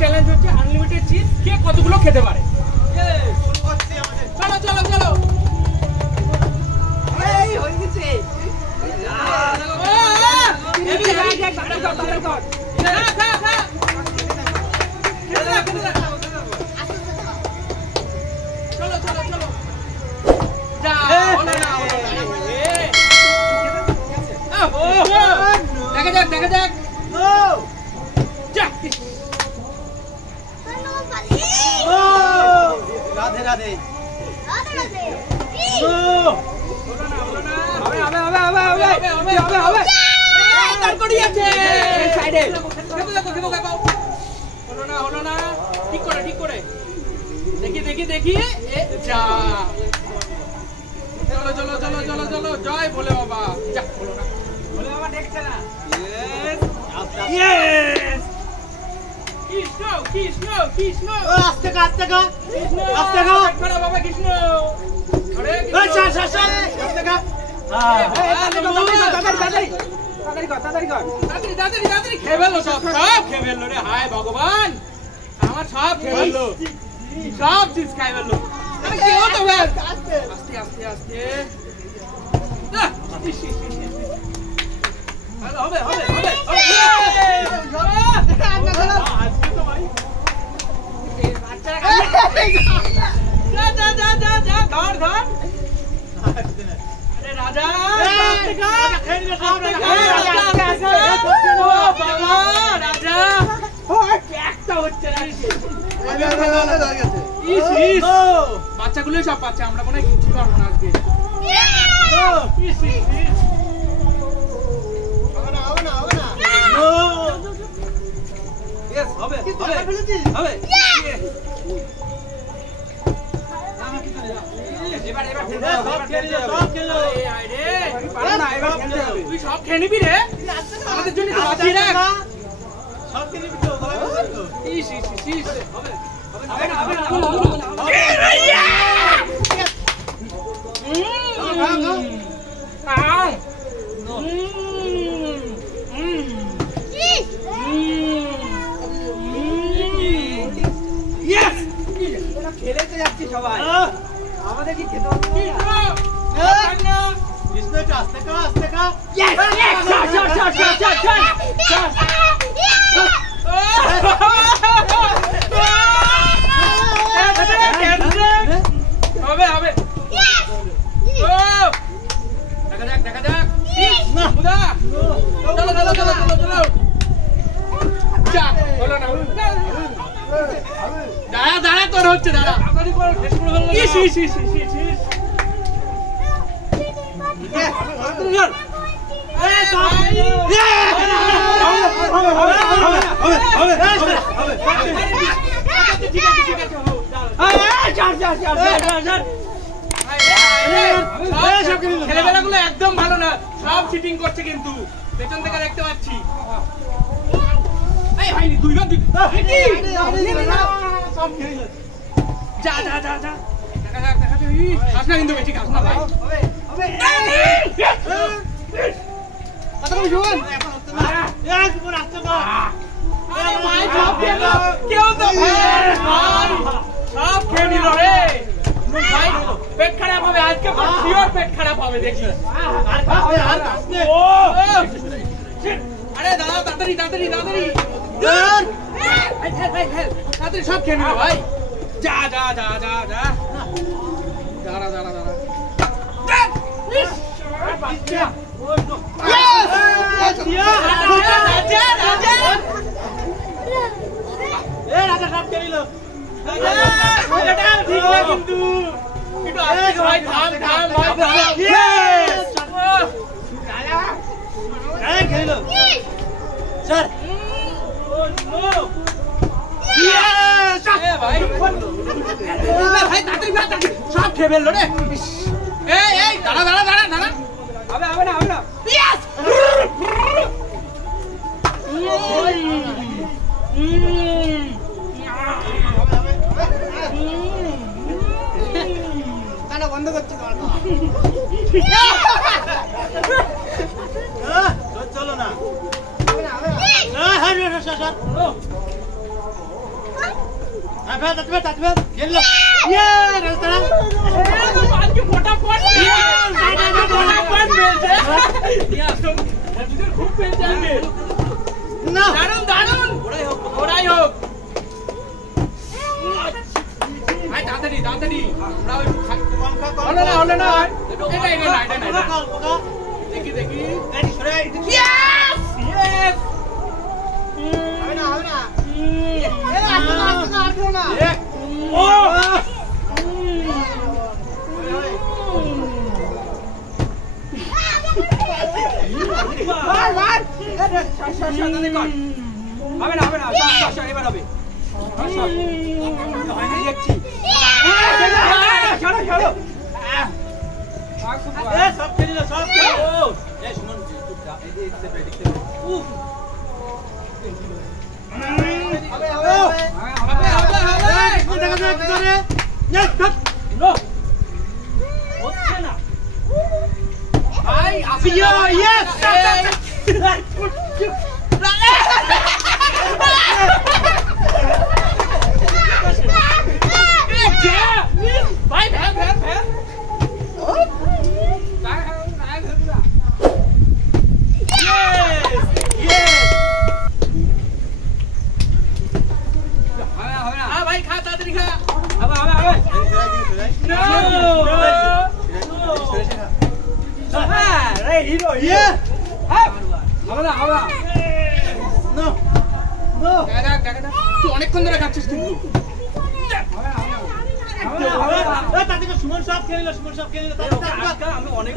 Challenge হচ্ছে unlimited cheese কে কতগুলো খেতে পারে। চলো চলো চলো এই হয়ে গেছে চলো চলো চলো যা হলো না দেখা যাক দেখা যাক রাধে রাধে রাধে রাধে হবে হবে হবে হবে হবে হবে হবে তার করি আছে সাইডে দেখো দেখো হলো না ঠিক করে দেখি দেখি দেখি এ যা চলো চলো চলো চলো চলো জয় ভোলে বাবা যা হলো না ভোলে বাবা দেখছে না ইয়েস কৃষ্ণ আস্তে কা আস্তে কা বাবা কৃষ্ণ আরে আস্তে কা তাড়াতাড়ি খেয়ে ফেললো সব খেয়ে ফেললো রে হায় ভগবান আমার সব খেয়ে ফেললো সব চিজ খাই ফেললো আস্তে আস্তে আস্তে হবে হবে হবে রাজা বাচ্চাগুলোই সব পাচ্ছে আমরা মনে হয় কিছু পারবো না আজকে তুই সব খেয়ে নিবি রে আমাদের জন্য সব খেয়ে নিবি তো খেলে তো যাচ্ছি সবাই আমাদের কি খেতে আস্তে কা হবে হবে দেখা যাক চলো দাঁড়া তোর হচ্ছে দাঁড়া ছেলেবেলাগুলো একদম ভালো না সব চিটিং করছে কিন্তু পেছন থেকে দেখতে পাচ্ছি যা যা যা যা খাস না কিন্তু বেশি খাস না ভাই কেউ তো সব খেয়ে নিল রে পেট খারাপ হবে আজকে শিওর পেট খারাপ হবে দেখি আরে দাদা তাড়াতাড়ি তাড়াতাড়ি তাড়াতাড়ি তাড়াতাড়ি সব খেয়ে নিল ভাই যা যা যা যা যা দাঁড়া দাঁড়া দাঁড়া রাজা সব খেয়ে নিল কিন্তু ভাই থাম থাম ভাই খেয়ে নিল স্যার সব খেয়ে ফেললো রে এই দাঁড়া দাঁড়া দাঁড়া দাঁড়া হবে না হবে না বন্ধ করছে চলো না আবে তাতবে খেল লো ইয়ে রাস্তা आज के फटाफट फटाफट मिलছে নিয়ে আসো দুজন খুব পেয়ে যাবে না দারুন ওরাই হোক ভাই তাড়াতাড়ি আমরা ওই হলো না এটা দেখি এই সরে ইয়েস হবে না এ আসো না ও মার সাবধানে কর হবে না এবার হবে হয়নি দেখছি ছাড়ো এ সব খেলিলো এ সুমন দেখতে উফ হবে দেখা কি করে নেক্সট নো হচ্ছে না ভাই ইয়ো ইয়েস ভাই ভ্যান ভাই খা তাড়াতাড়ি খা হিরো ইয়ে নো তুই অনেকক্ষণ ধরে খাচ্ছিস কিন্তু সুমন সব খেলিলো আমি অনেক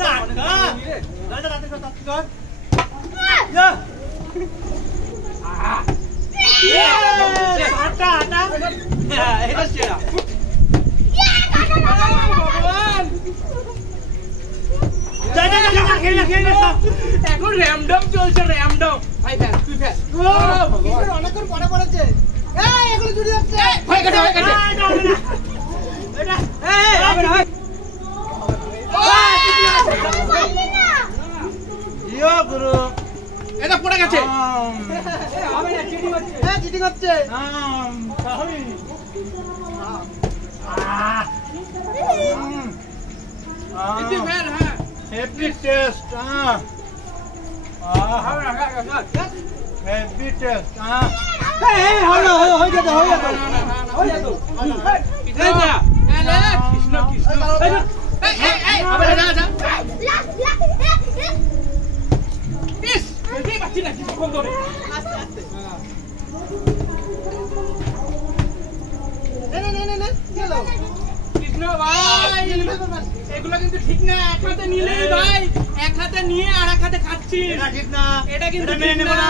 এখন র্যামডম চলছে ভাই ফ্যান তুই ফ্যান অনেকক্ষণ পরে পড়েছে এগুলো জুড়ে যাচ্ছে ভাই কাটে ইয়ো গুরু এটা পড়ে গেছে চিটিং হচ্ছে ফ্যান হ্যাঁ হেভি টেস্ট হেভি টেস্ট হয়ে যেত কৃষ্ণ পাচ্ছি না কিছুক্ষণ ধরে কৃষ্ণ ভাই এগুলো কিন্তু ঠিক না এক হাতে নিলেই ভাই এক হাতে নিয়ে আর এক হাতে খাচ্ছি ঠিক না এটা কিন্তু মেনে নেব না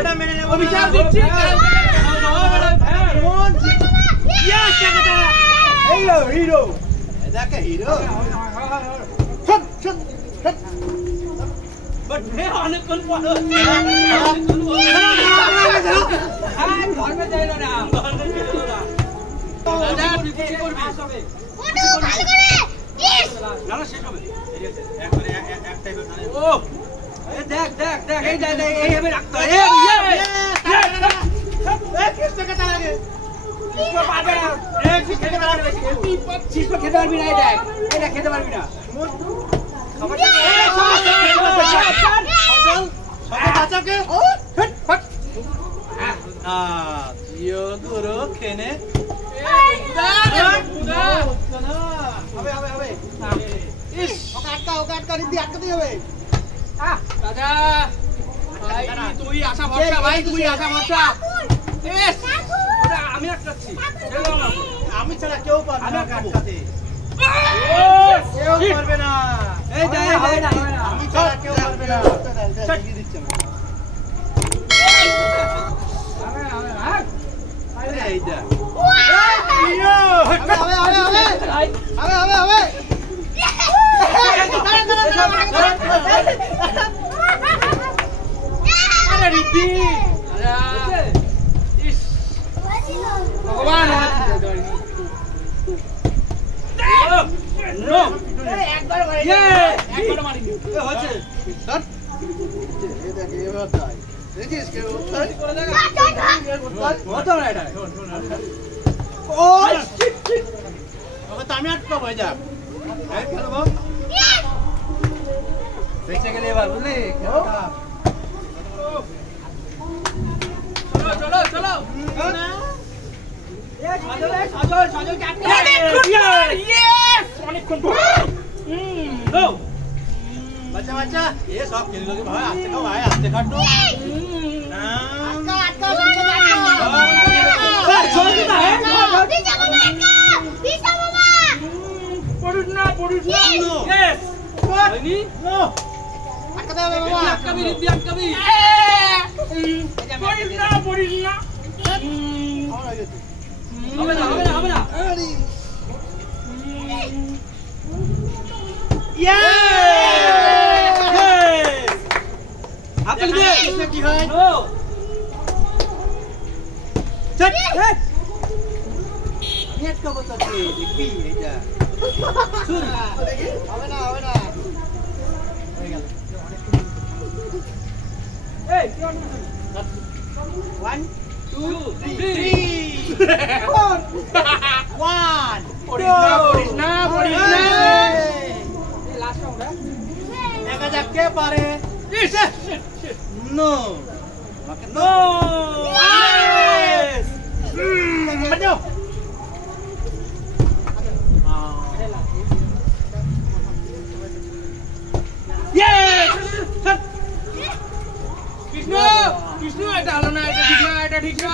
এটা মেনে নেব না অভিশাপ দিচ্ছি হিরো দেখে হিরো বাট হে অনেকক্ষণ পর ধর্মে যাইল না দাদা তুই কি করবি না শেষ হবে ও দেখ এই এইভাবে রাখতে হয় খেতে পারবি না এটা খেতে পারবি না গুরু খেনে আটকাতেই হবে দাদা ভাই তুই আশা ভরসা ভাই তুই আশা ভরসা আমি আটকাচ্ছি আমি ছাড়া কেউ পারবে না আটকাতে কেউ পারবে না আমি ছাড়া কেউ পারবে না দিচ্ছে এইটা ভগবান একবার মারিনি হচ্ছে দেখিস কেউ ওই ওকে তো আমি আটকাবো এই যা এই খেলবো বেঁচে গেলে এবার বুঝলি খেলাটা চলো চলো চলো সাজল কে আটকে ইয়েস অনেকক্ষণ গো বাচ্চা বাচ্চা এ সব খেলে লোকে ভাই আস্তে খাও ভাই আস্তে খাটো আটকা চল না পিছা মামা পড়ুস না ইয়েস হয়নি নো আটকা দাও বাবা আটকাবি পড়িস না হবে না আপনি দে কি হয় নো চট নেট কা বলতে দেখবি এইটা শুন হবে না হয়ে গেল এই 1 2 3 1 পড়িস না লাস্ট রাউন্ড দেখা যাক কে পারে নো নো यस बचो यस কৃষ্ণ এটা হলো না এটা ঠিক না এটা ঠিক না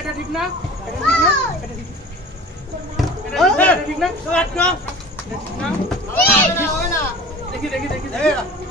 এটা ঠিক না দেখি